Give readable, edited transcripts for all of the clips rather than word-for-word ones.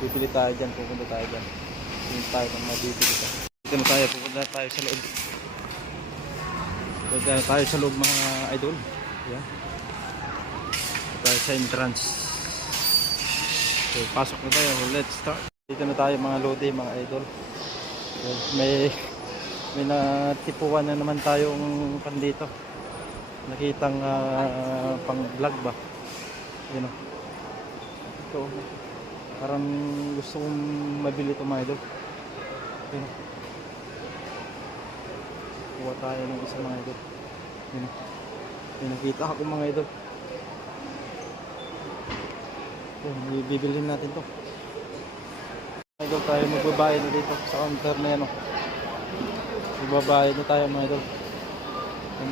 Bibili tayo dyan, pupunta tayo dyan. Hindi tayo ng mabibili ka. Dito na tayo, pupunta tayo sa loob. Pupunta tayo sa loob mga idol. Yan. Pupunta tayo sa entrance. So, pasok na tayo, let's start. Dito na tayo mga lodi, mga idol. Yan. May natipuan na naman tayong pan dito. Nakitang pang vlog ba. Yun o. Ito. Parang gusto kong mabili ito mga idol. Yun o. Kuha tayo ng isa mga idol. Yun o. May nakita ako mga idol. Yun, bibilhin natin to. Idol, tayo magbabayad na dito sa counter na yan o. Magbabayad na tayo mga idol.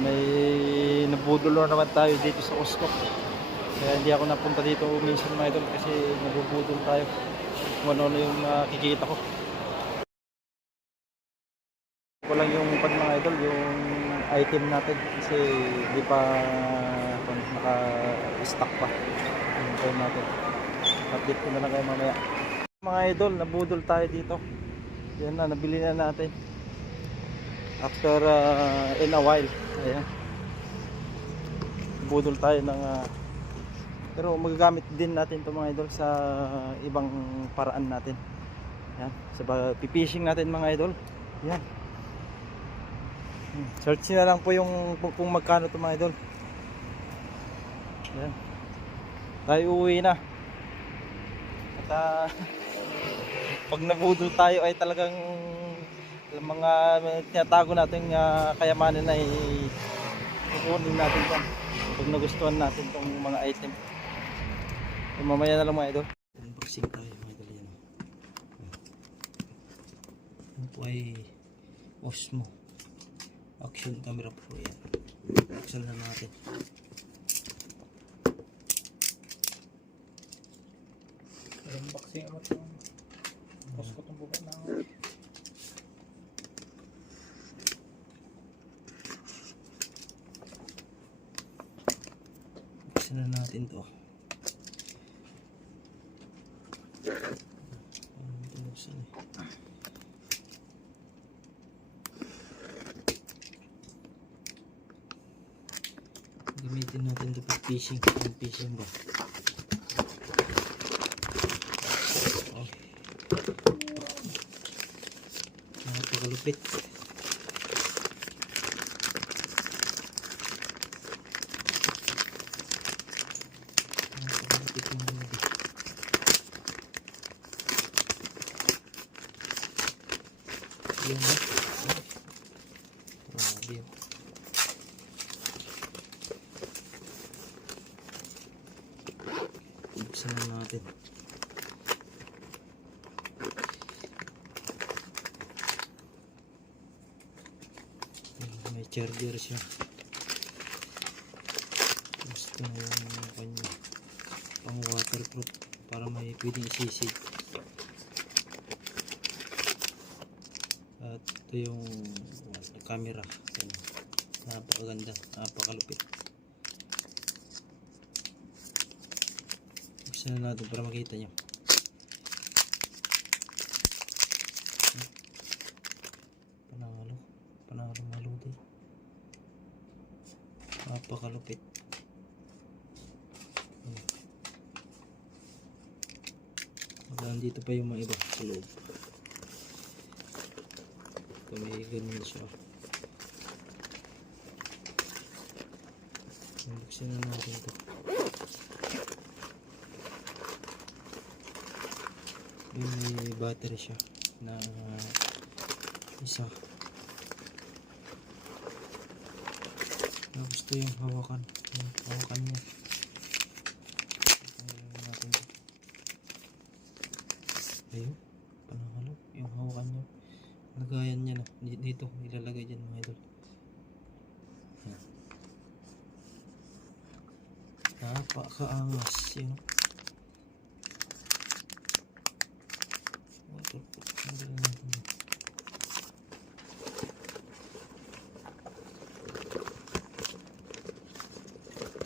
May nabudol naman tayo dito sa Costco. Kaya hindi ako napunta dito minsan mga idol kasi nabubudol tayo kung ano yung nakikita ko. Ko lang yung pag mga idol, yung item natin kasi hindi pa naka-stock pa yung item natin. Update ko na lang kayo mamaya. Mga idol, nabudol tayo dito. Yan na, nabili na natin after in a while. Ayan, budol tayo ng pero magagamit din natin ito mga idol sa ibang paraan natin. Yan, sa pipishing natin mga idol. Yan, search nyo na lang po yung kung magkano ito mga idol. Yan, tayo uwi na. At pag nabudol tayo ay talagang mga tinatago natin kayamanan ay kukunin natin yan pag nagustuhan natin itong mga item. So, mamaya na lang mga idol, unboxing tayo mga idol. Yan po ay Osmo Action Camera Pro. Yan, buksan na natin. Unboxing ako itong Costco itong buka na na natin to. Gamitin natin to pag fishing. Ang fishing ba? Napakagalupit. Yan na. Grabe. Buksan na natin. May charger siya. Gusto na yung kanya pang waterproof para may pwedeng isisid. At ito yung camera. Napakaganda, napakalupit. Buksan na natin para makita nyo. Panalo maludi. Napakalupit. Nandito pa yung mga iba sa loob. May ganyan siya. Buksan na natin ito. May battery siya na isa. Gusto yung hawakan. Yung hawakan niya. Ayun. Panahalo. Yung hawakan niya. Lagayan niya na. Dito. Ilalagay dyan mga idol. Napakaangas. Yun.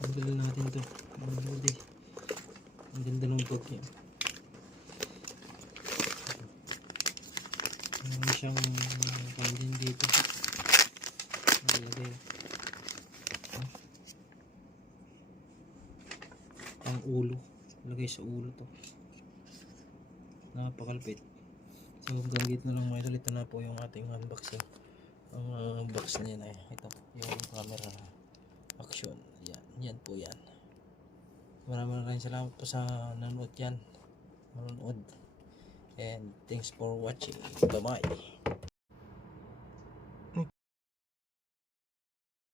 Tanggalin natin to. Ang ganda ng bag niya. Meron siyang pan din dito. Nakalagay. Ang ulo. Lagay sa ulo to. Napakalpit. So hanggang dito na lang mga idol. Ito na po yung ating unboxing. Ang box niya na ito. Yung camera action. Yan. Yan po yan. Maraming salamat po sa nanonood yan. Manonood. And thanks for watching. Bye bye.